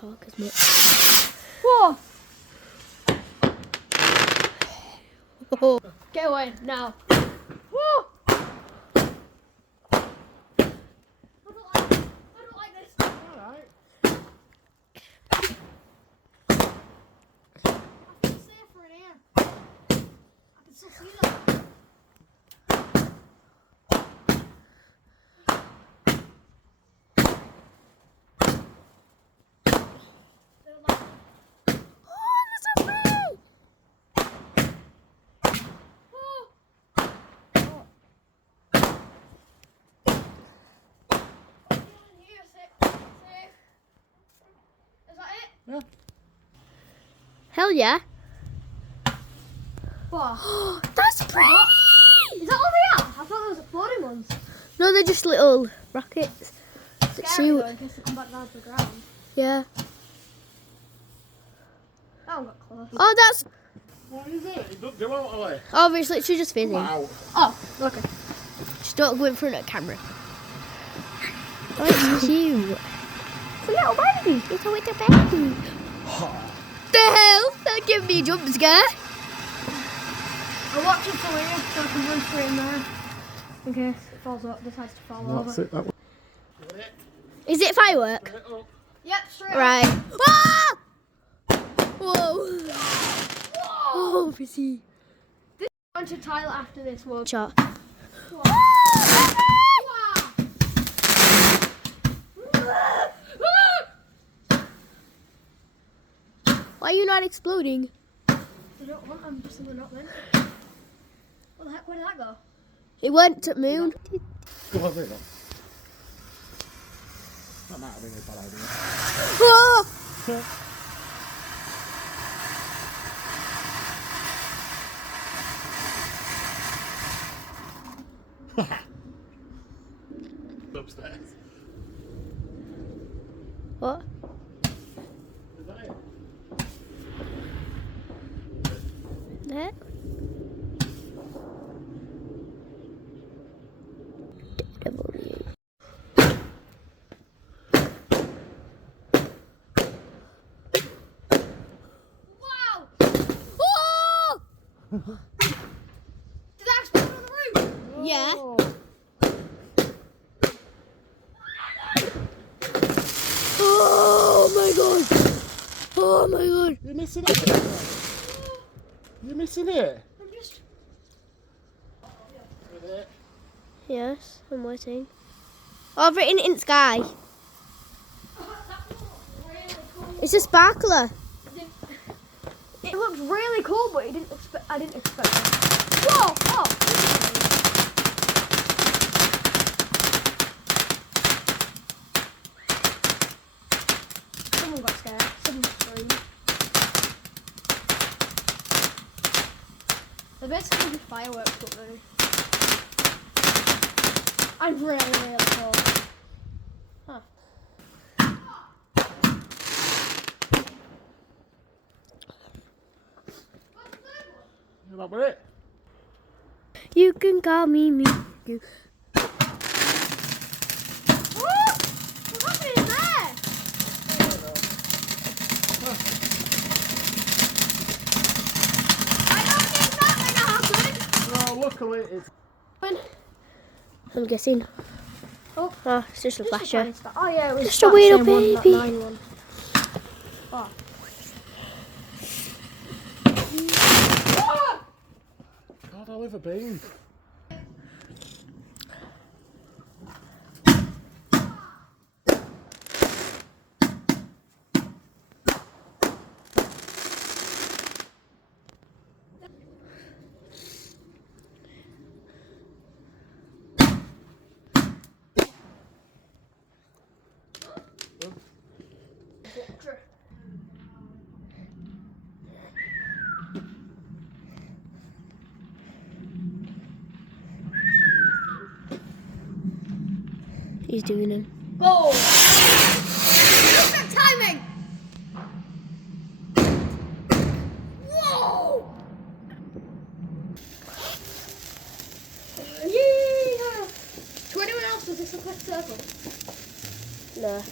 talk as much. Whoa! Get away now. Whoa! I don't like this. Alright. I feel safer in here. I can still see them. Yeah. Hell yeah. Wow. That's pretty! Is that all they are? I thought there was exploding ones. No, they're just little rockets. Scary See- though, in case they come back down to the ground. Yeah. That one got close. Oh, that's What is it? It doesn't do out of it. obviously it's just fizzing. Wow. Oh, okay. Just don't go in front of the camera. Oh, it's cute. It's a little baby. It's a little baby. The hell? That gave me a jump scare. I'll watch it for later so I can run straight in there. In case it falls up, decides to fall That's over. it. That Is it firework? Yep, straight Right. up. Ah! Whoa. Oh, fizzy. On to Tyler after this one. Shot. Wow. Why are you not exploding? I don't want them, just so they're not meant. What the heck, where did that go? It went to the moon. Go on, there you go. That might have been a bad idea. Oh! Upstairs. What? Is that it? There? Wow! Oh! Did that explode on the roof? Yeah. Oh. Oh my god. Oh my god. You're missing it. You're missing it. I'm just... With it. Yes, I'm waiting. Oh, I've written in sky. That looks really cool. It's a sparkler. It looks really cool, but I didn't expect it. Whoa! Oh! Someone got scared. Someone screamed. They're basically just fireworks, but they... I'm really cool. Huh. Is that with it? You can call me me. You. What's happening there? I don't think that might happen. No, luckily it's. I'm guessing. Oh. Oh, it's just a flasher. Oh yeah, it was Just a that weird same one, that baby. 9 one. Oh. God, I'll live a bean. He's doing them. Go! Perfect timing! Whoa! Yeah! To anyone else, does this look like a circle? No.